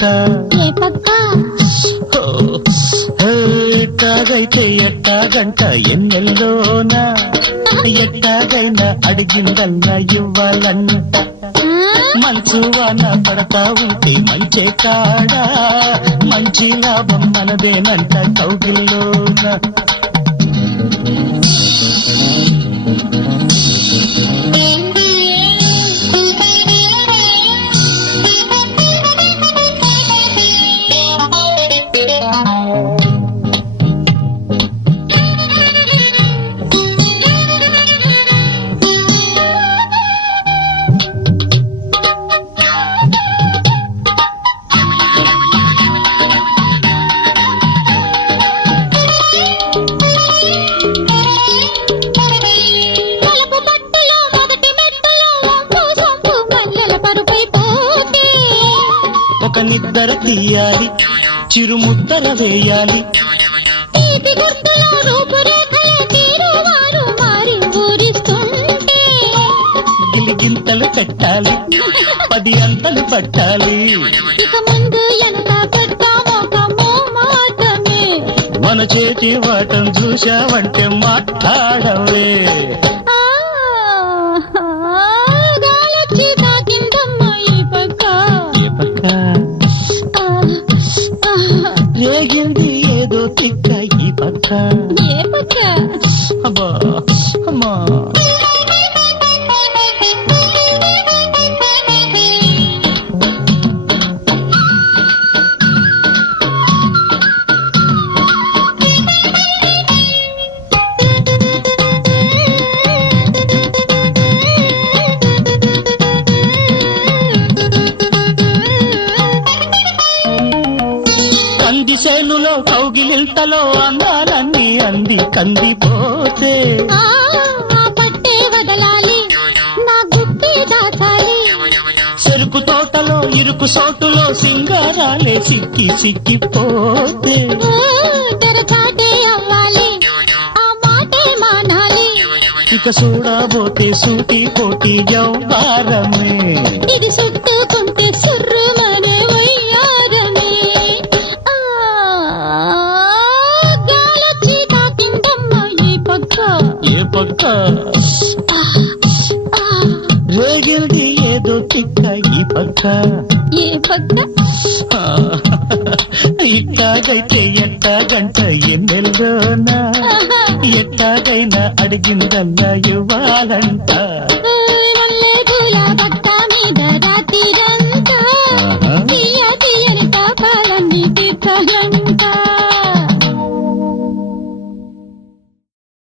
పక్క ఎట్టాగైతే ఎట్టాగంట ఎన్నెల్లోనా ఎట్టాగైనా అడిగిందల్లా ఇవ్వాలంట మంచు వాన పడతా ఉంటే మంచే కాడా మంచి లాభం మనదేనంట కౌగిల్లోనా ఒక నిద్ర తీయాలి చిరుముద్దర వేయాలి గిలిగింతలు పెట్టాలి 10 అంతలు పట్టాలి మన చేతి వాటం చూశావంటే మాట్లాడవే రేగింది ఏదో తిక్క ఈ పక్క అబ్బా అమ్మా కందిసేనులో కౌగిలింతలో అందాలన్నీ అంది కందిపోతే పట్టే వదలాలి నా గుట్టి దాచాలి చెరుకు తోటలో ఇరుకు సోటులో సింగారాలే సిక్కి సిక్కిపోతే తెరచాటే అవ్వాలి ఆ మాటే మానాలి ఇక చూడబోతే సూటి పోటీ జౌబారమే ఇది చుట్టుకుంటే సుర్రుమనే వయ్యారమే గాలొచ్చి తాకిందమ్మ ఈ పక్క ఏ పక్క రేగిల్ది ఏదో తిక్క ఈ పక్క ఏ పక్క ఇట్టాగైతే ఎట్టాగంట ఎన్నెల్లోనా ఎట్టాగైనా అడిగిందల్లా ఇవ్వాలంట